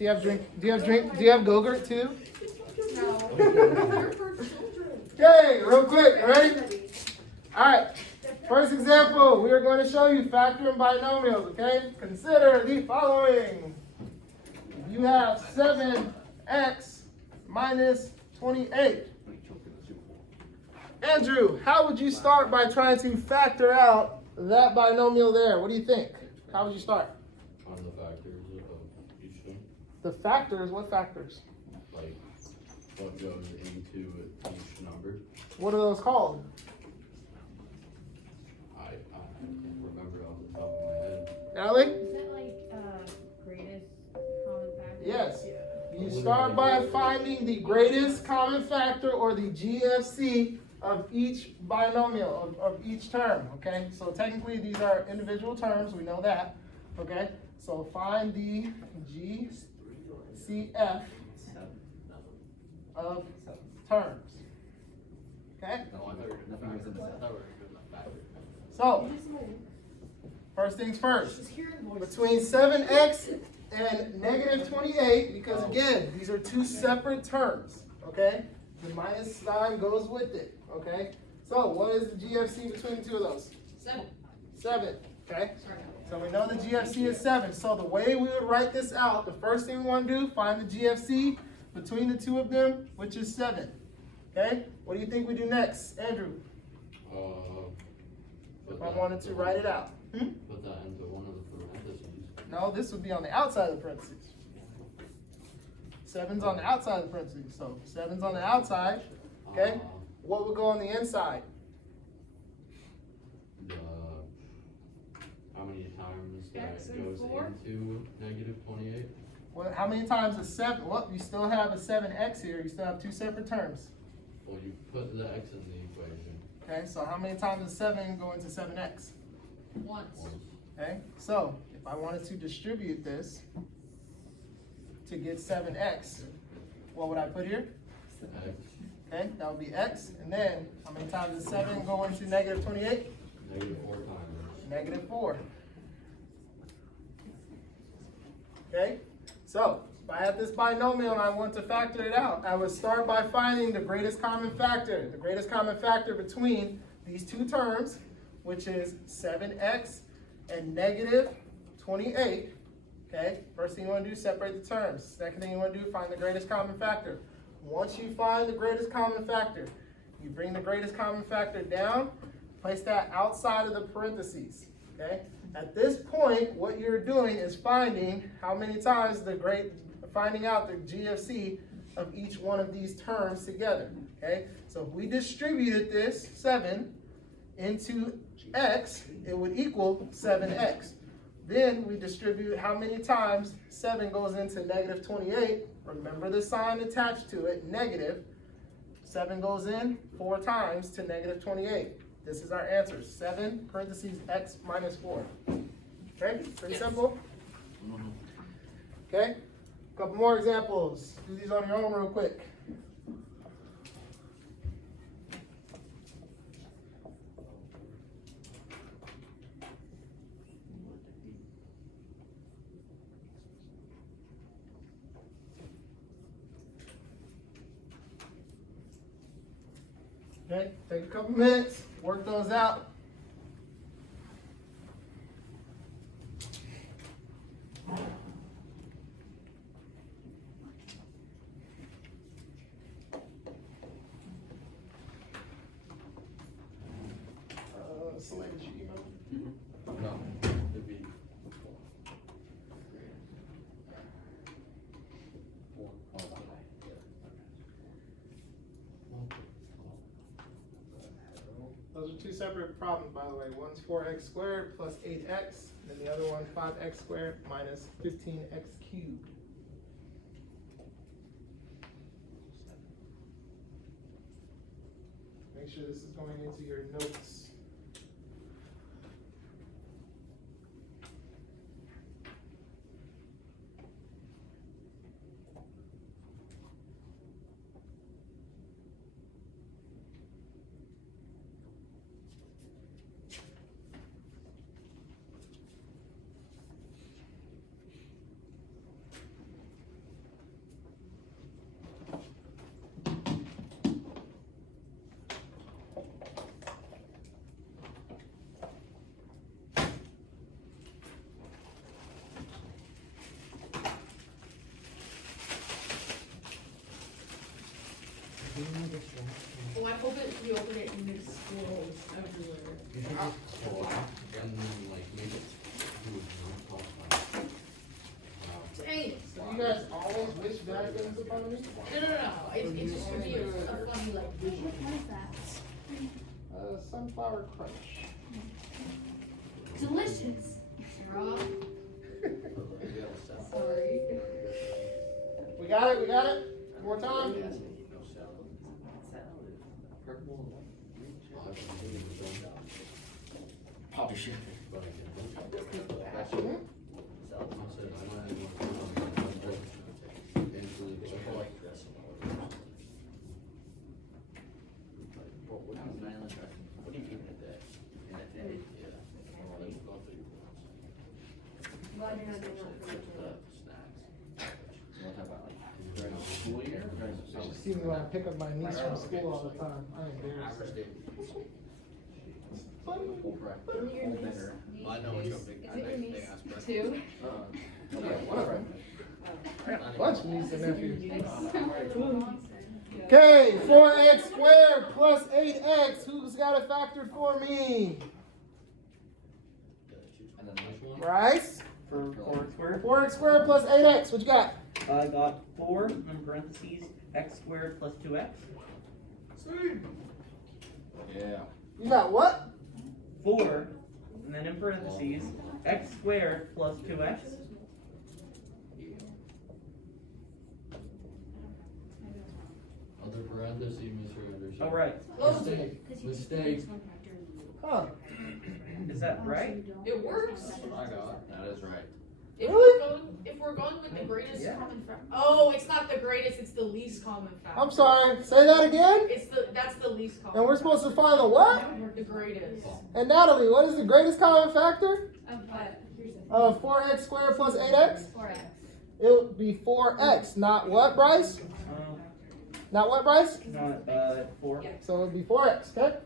Do you have drink? Do you have drink? Do you have Go-Gurt too? No. They're for children. Okay, real quick, ready? All right. First example, we are going to show you factoring binomials, okay? Consider the following. You have 7x minus 28. Andrew, how would you start by trying to factor out that binomial there? What do you think? How would you start? On the factors of each thing. The factors? What factors? Like what goes into each number. What are those called? I can't remember off the top of my head. Allie? Is it like greatest common factor? Yes. You start by finding the greatest common factor or the GFC of each binomial, of each term, okay? So technically these are individual terms, we know that, okay? So find the GCF of terms, okay? So, first things first, between 7x and negative 28, because again, these are two separate terms, okay? The minus sign goes with it, okay? So, what is the GFC between the two of those? 7. 7, okay? So we know the GFC is 7. So the way we would write this out, the first thing we want to do, find the GFC between the two of them, which is 7, okay? What do you think we do next, Andrew? If I wanted to write it out. Put that into one of the parentheses. No, this would be on the outside of the parentheses. 7's on the outside of the parentheses. So 7's on the outside. Okay. What would go on the inside? How many times that goes into negative 28? Well, how many times is 7? Well, you still have a 7x here. You still have two separate terms. Well, you put the x in the equation. Okay. So how many times does 7 go into 7x? Once. Okay. So if I wanted to distribute this to get 7x, what would I put here? X. Okay, that would be x. And then, how many times does 7 go into negative 28? Negative 4 times. Negative 4. Okay, so if I have this binomial and I want to factor it out, I would start by finding the greatest common factor. The greatest common factor between these two terms, which is 7x and negative 28. Okay, first thing you want to do, separate the terms. Second thing you want to do, find the greatest common factor. Once you find the greatest common factor, you bring the greatest common factor down, place that outside of the parentheses, okay? At this point, what you're doing is finding how many times finding out the GFC of each one of these terms together, okay? So if we distributed this 7 into x, it would equal 7x. Then we distribute how many times 7 goes into negative 28. Remember the sign attached to it, negative. 7 goes in 4 times to negative 28. This is our answer, 7 parentheses x minus 4. Okay, pretty simple. Okay, a couple more examples. Do these on your own real quick. Okay, take a couple minutes, work those out. Select your email. No, it'd be 4. Those are two separate problems, by the way. One's 4x squared plus 8x, and then the other one 5x squared minus 15x cubed. Make sure this is going into your notes. hope that we open it and there's squirrels everywhere. You should just pull out and then like make it do a jump off. Dang it. So you guys always wish bad things upon me? No. It's just gonna be a funny like visual. What is that? Sunflower crunch. Delicious. Rob, Stuff. sorry. We got it, we got it? One more time? Probably should. What do you keep in a day? In a day? Well, you're not doing We'll talk about like during the school year, during the summer. You see me when I pick up my niece from school all the time. I'm embarrassed. Average day. Correct. Isn't your niece- Better. niece I know what you're is- thinking. Is it your niece ask too? One of them. I got a bunch of nieces and nephews. Yeah. Okay, 4x squared plus 8x. Who's got a factor for me? And then which one? Bryce? For 4x squared, 4x squared plus 8x. What you got? I got 4 in parentheses x squared plus 2x. Yeah. You got what? 4, and then in parentheses x squared plus 2x. Other parentheses, Mr. Anderson. All right, Mistake. Huh. is that right? It works. That's what I got. That is right. If we're going with the greatest Yeah. common factor. Oh, it's not the greatest, it's the least common factor. I'm sorry. Say that again. That's the least common. And we're supposed to find the what? The greatest. And Natalie, what is the greatest common factor Of what? of 4x squared plus 8x? 4x. It would be 4x, not what, Bryce? Not what, Bryce? Not 4. So it would be 4x, okay?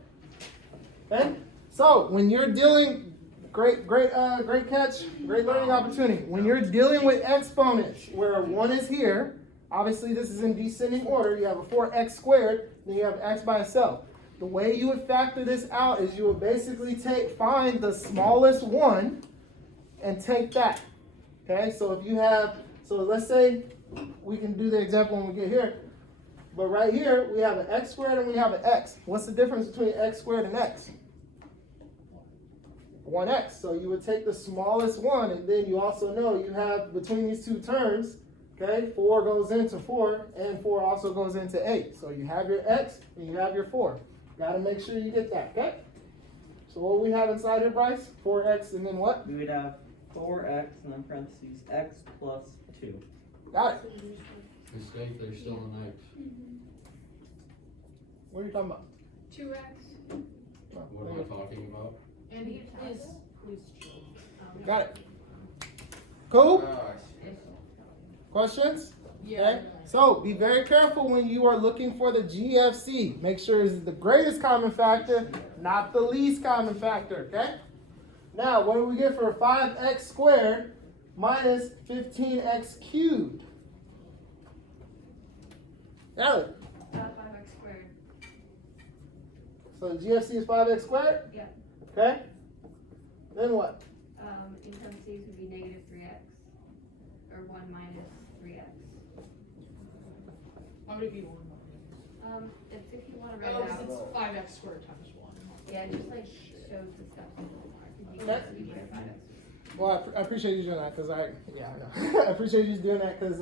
Okay? So when you're dealing, great catch, great learning opportunity. When you're dealing with exponents, where 1 is here, obviously this is in descending order, you have a 4x squared, then you have x by itself. The way you would factor this out is you would basically find the smallest one and take that. Okay, so if you have, so let's say we can do the example when we get here. But right here, we have an x squared and we have an x. What's the difference between x squared and x? 1x. So you would take the smallest one, and then you also know you have between these two terms, okay, 4 goes into 4, and 4 also goes into 8. So you have your x and you have your 4. Got to make sure you get that, okay? So what we have inside here, Bryce? 4x and then what? We would have 4x and then parentheses x plus 2. Got it. Mistake, there's still an X. What are you talking about? 2x. What am I talking about? And he is please chill. Got it. Cool? Gosh. Questions? Yeah. Okay. So be very careful when you are looking for the GFC. Make sure it's the greatest common factor, not the least common factor, okay? Now, what do we get for 5x squared minus 15x cubed? Ellie. 5x squared. So the GFC is 5x squared? Yeah. Okay. Then what? In parentheses would be negative 3x. Or 1 minus 3x. Why would it be 1? If you want to write Oh, it out. because it's 5x squared times 1. Yeah, it just like shows the stuff. Okay. You get 5x. Well, I appreciate you doing that because I know. I appreciate you doing that because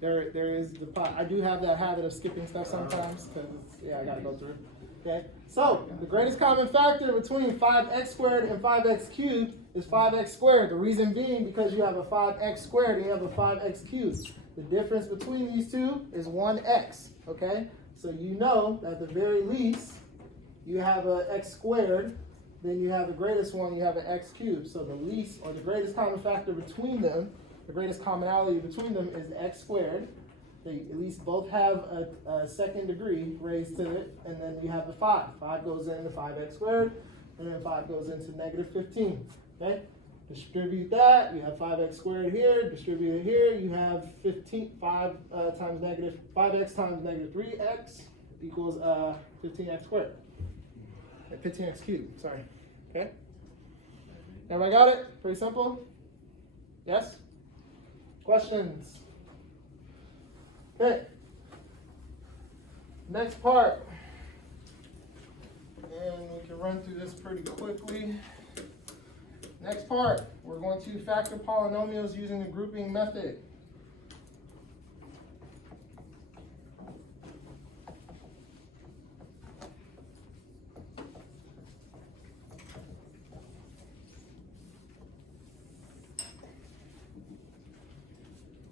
there is I do have that habit of skipping stuff sometimes because I got to go through. Okay, so the greatest common factor between 5x squared and 5x cubed is 5x squared. The reason being because you have a 5x squared and you have a 5x cubed. The difference between these two is 1x. Okay, so you know that at the very least you have a x squared. Then you have the greatest one, you have an x cubed. So the least or the greatest common factor between them, the greatest commonality between them is the x squared. They at least both have a second degree raised to it, and then you have the 5. 5 goes into 5x squared, and then 5 goes into negative 15. Okay? Distribute that, you have 5x squared here, distribute it here, you have 5 times negative 5x times negative 3x equals 15x squared. 15x cubed, sorry. Okay? Everybody got it? Pretty simple? Yes? Questions? Okay. Next part. And we can run through this pretty quickly. Next part, we're going to factor polynomials using the grouping method.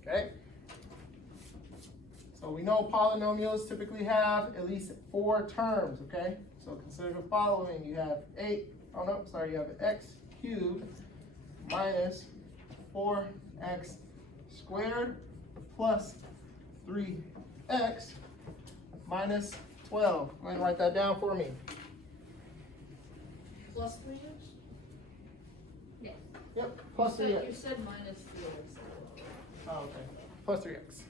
Okay. So we know polynomials typically have at least 4 terms, okay? So consider the following. You have you have x cubed minus 4x squared plus 3x minus 12. Go ahead and write that down for me. Plus 3x? Yes. Yep, plus 3x. You said minus 3x. Oh, okay. Plus 3x.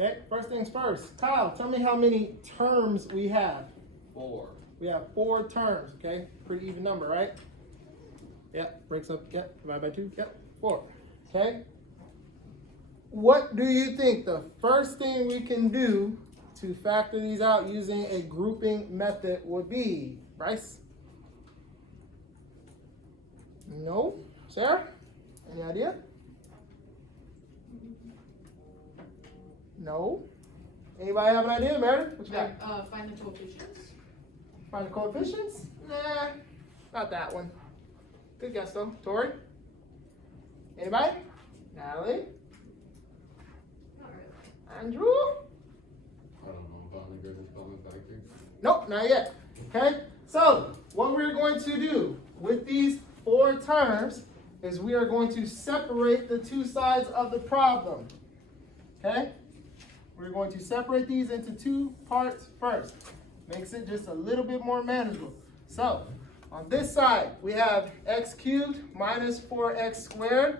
Okay, first things first. Kyle, tell me how many terms we have. 4. We have 4 terms, okay? Pretty even number, right? Yep, breaks up, yep, divide by 2, yep, 4. Okay? What do you think the first thing we can do to factor these out using a grouping method would be? Bryce? No? Sarah? Any idea? No? Anybody have an idea, Meredith? What you got? Find the coefficients. Find the coefficients? Nah, not that one. Good guess though. Tori? Anybody? Natalie? Not really. Andrew? I don't know about the greatest common factor. Nope, not yet. Okay? So, what we're going to do with these 4 terms is we are going to separate the 2 sides of the problem. Okay? We're going to separate these into 2 parts first. Makes it just a little bit more manageable. So, on this side, we have x cubed minus 4x squared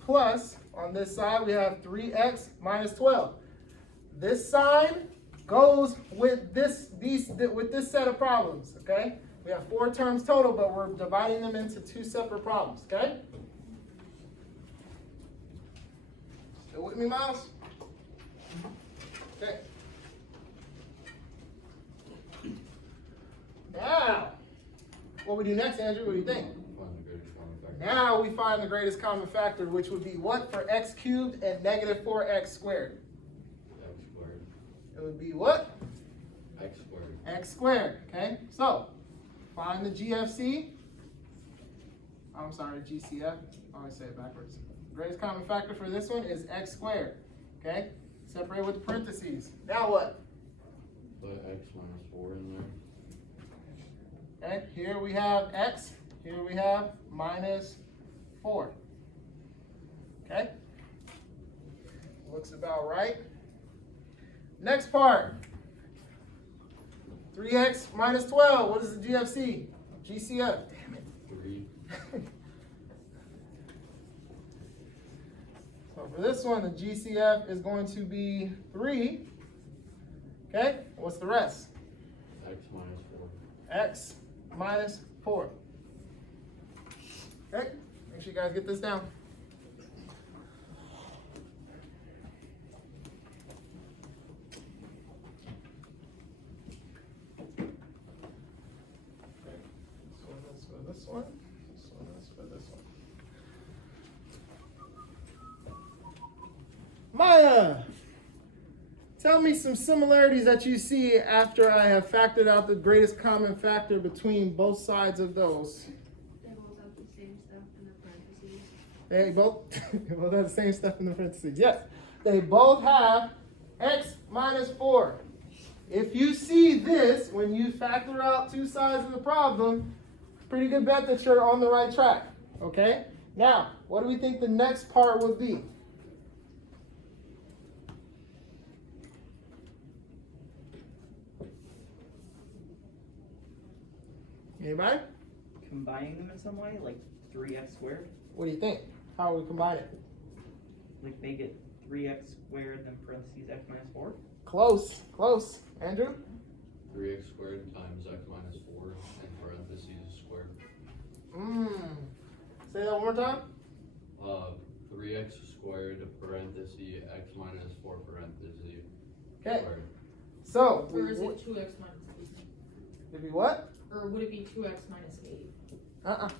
plus, on this side, we have 3x minus 12. This sign goes with this set of problems, okay? We have 4 terms total, but we're dividing them into 2 separate problems, okay? Still with me, Miles? Okay. Now, what we do next, Andrew, what do you think? Find the greatest common factor. Now we find the greatest common factor, which would be what for x cubed and negative 4x squared? X squared. It would be what? X squared. X squared, okay? So, find the GFC. I'm sorry, GCF. I always say it backwards. Greatest common factor for this one is x squared, okay? Separate with the parentheses. Now what? Put x minus 4 in there. Okay, here we have x, here we have minus 4. Okay? Looks about right. Next part. 3x minus 12. What is the GFC? GCF. Damn it. 3. So for this one, the GCF is going to be 3. Okay? What's the rest? X minus 4. X minus 4. Okay? Make sure you guys get this down. Okay. This one is for this one. This one is for this one. Maya, tell me some similarities that you see after I have factored out the greatest common factor between both sides of those. They both have the same stuff in the parentheses. They both have the same stuff in the parentheses. Yes, they both have x minus 4. If you see this, when you factor out 2 sides of the problem, pretty good bet that you're on the right track. Okay? Now, what do we think the next part would be? Anybody? Combining them in some way, like 3x squared? What do you think? How would we combine it? Like make it 3x squared, then parentheses x minus 4? Close, close. Andrew? 3x squared times x minus 4 and parentheses squared. Say that one more time. 3x squared parentheses x minus 4 parentheses Okay. squared. So, Or is it 2x minus 8? it'd be what? Or would it be 2x minus 8?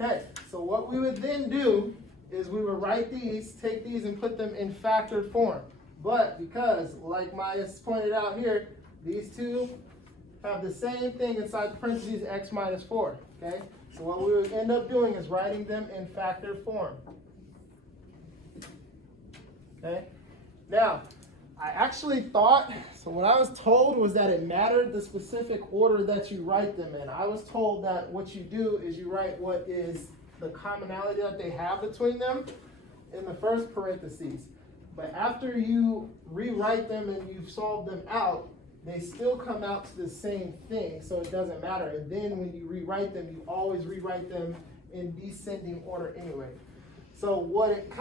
Okay, so what we would then do is we would write these, take these and put them in factored form. But because, like Maya's pointed out here, these two have the same thing inside the parentheses x minus 4, okay? So what we would end up doing is writing them in factored form. Okay? Now, I actually thought, so what I was told was that it mattered the specific order that you write them in. I was told that what you do is you write what is the commonality that they have between them in the first parentheses. But after you rewrite them and you've solved them out, they still come out to the same thing, so it doesn't matter. And then when you rewrite them, you always rewrite them in descending order anyway. So what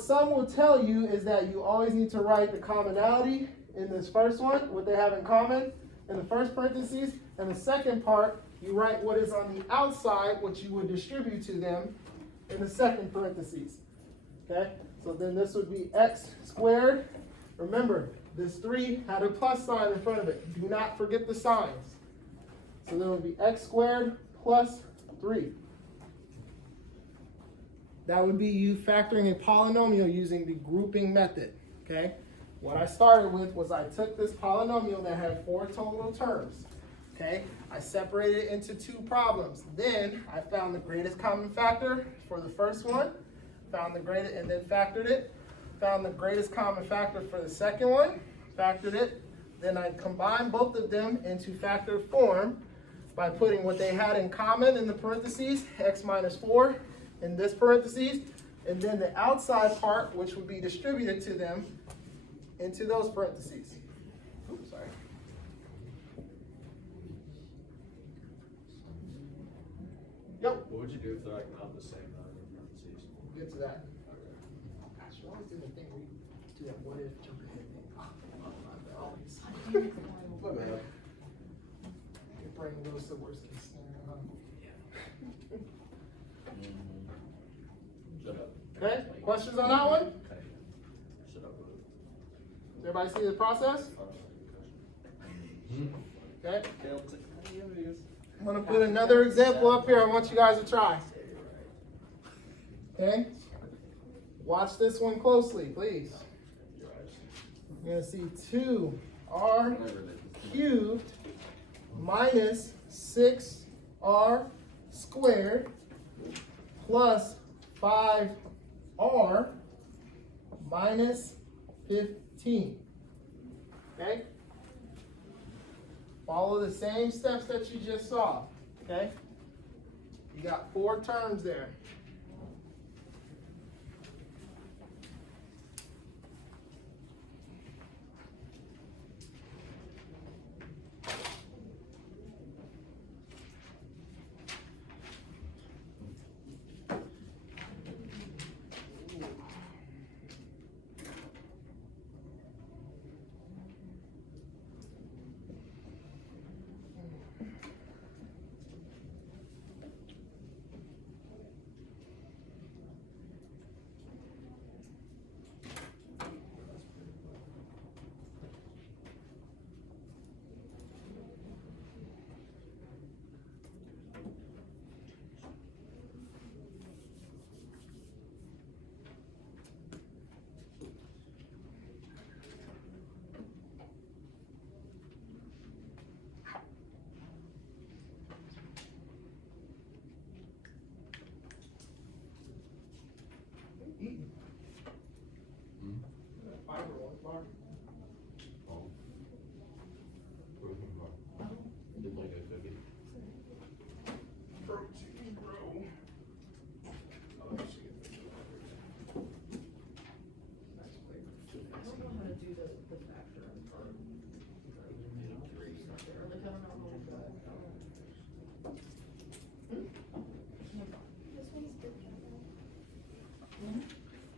some will tell you is that you always need to write the commonality in this first one, what they have in common in the first parentheses, and the second part, you write what is on the outside, which you would distribute to them in the second parentheses. Okay? So then this would be x squared. Remember, this 3 had a plus sign in front of it. Do not forget the signs. So then it would be x squared plus 3. That would be you factoring a polynomial using the grouping method, okay? What I started with was I took this polynomial that had 4 total terms, okay? I separated it into 2 problems. Then I found the greatest common factor for the first one, and then factored it. Found the greatest common factor for the second one, factored it. Then I combined both of them into factored form by putting what they had in common in the parentheses, x minus 4, in this parentheses, and then the outside part, which would be distributed to them, into those parentheses. Oops, sorry. Yep. What would you do if they're like not the same in parentheses? We'll get to that. Gosh, you always do the thing where you do that what if jump ahead thing. Always. My bad. Your brain goes to the worst case scenario, huh? Shut up. Okay, questions on that one? Shut up. Does everybody see the process? Okay, I'm gonna put another example up here I want you guys to try. Okay, watch this one closely, please. You're gonna see 2r cubed minus 6r squared plus 5r minus 15. Okay? Follow the same steps that you just saw. Okay? You got 4 terms there.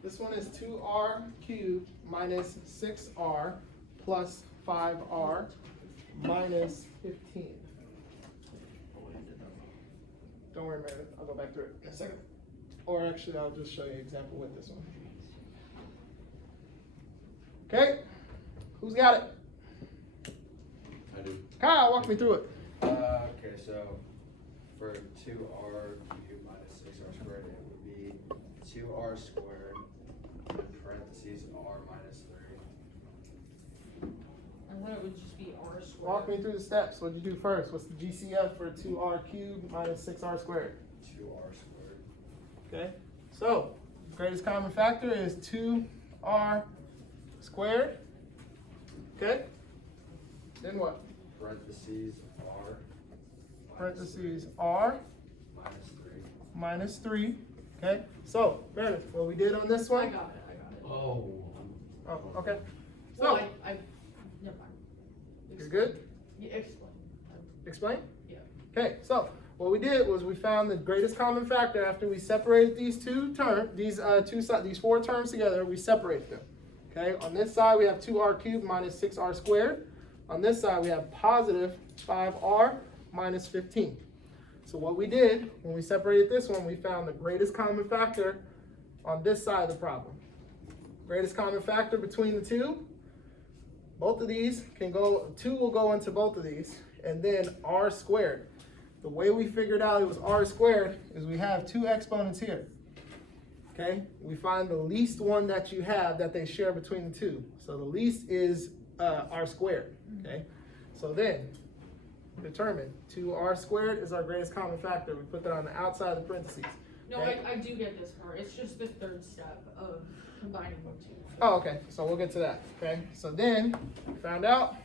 This one is 2r cubed minus 6r plus 5r minus 15. Don't worry, man. I'll go back through it in a second. Or actually, I'll just show you an example with this one. Okay, who's got it? I do. Kyle, walk me through it. Okay, so for 2r cubed minus 6r squared, it would be 2r squared in parentheses r minus 3. And then it would just be r squared. Walk me through the steps. What'd you do first? What's the GCF for 2r cubed minus 6r squared? 2r squared. Okay, so greatest common factor is 2r squared. Okay, then what? Parentheses r Parentheses r minus 3. minus 3. Okay, so Meredith, what we did on this I one? got it. Oh. Oh, okay. Well, So, I never mind. you're good? Yeah, explain. Explain? Yeah. Okay, so what we did was we found the greatest common factor after we separated these these four terms together. We separated them. Okay, on this side we have 2r cubed minus 6r squared. On this side we have positive 5r minus 15. So what we did when we separated this one, we found the greatest common factor on this side of the problem. Greatest common factor between the two. Both of these can go, 2 will go into both of these, and then r squared. The way we figured out it was r squared is we have two exponents here. Okay, we find the least one that you have that they share between the two. So the least is r squared. Okay, so then determine 2r squared is our greatest common factor. We put that on the outside of the parentheses. No, Okay. I do get this part. It's just the third step of combining the two. Oh, okay, so we'll get to that. Okay, so then we found out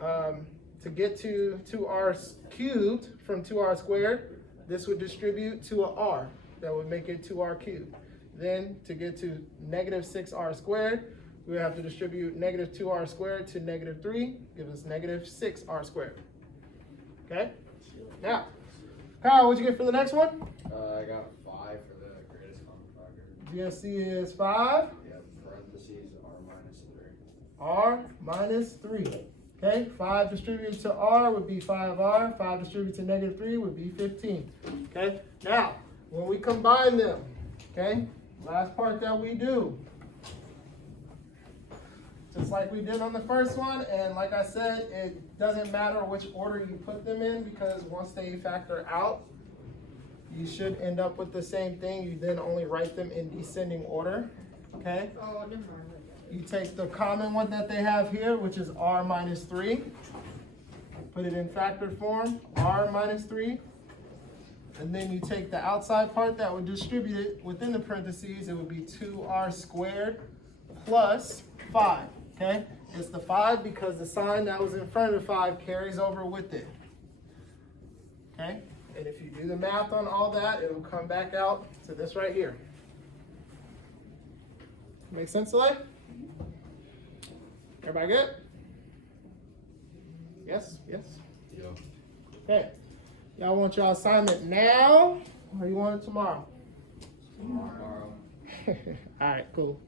to get to 2r cubed from 2r squared, this would distribute to a r. That would make it 2r cubed. Then to get to negative 6r squared, we would have to distribute negative 2r squared to negative 3, give us negative 6r squared. Okay? Now, Kyle, what'd you get for the next one? I got 5 for the greatest common factor. GSC is 5. Yeah, parentheses r minus 3. R minus 3. Okay, 5 distributed to R would be 5R. 5 distributed to negative 3 would be 15. Okay, now, when we combine them, okay, last part that we do, just like we did on the first one, and like I said, it doesn't matter which order you put them in, because once they factor out, you should end up with the same thing. You then only write them in descending order. Okay, Oh, never mind. you take the common one that they have here, which is r minus 3, put it in factored form, r minus 3, and then you take the outside part that would distribute it within the parentheses. It would be 2r squared plus 5. Okay, it's the 5 because the sign that was in front of the 5 carries over with it. Okay, and if you do the math on all that, it'll come back out to this right here. Make sense, Soleil? Everybody good? Yes, yes. Yeah. Okay. Y'all want your assignment now, or you want it tomorrow? Tomorrow. All right, cool.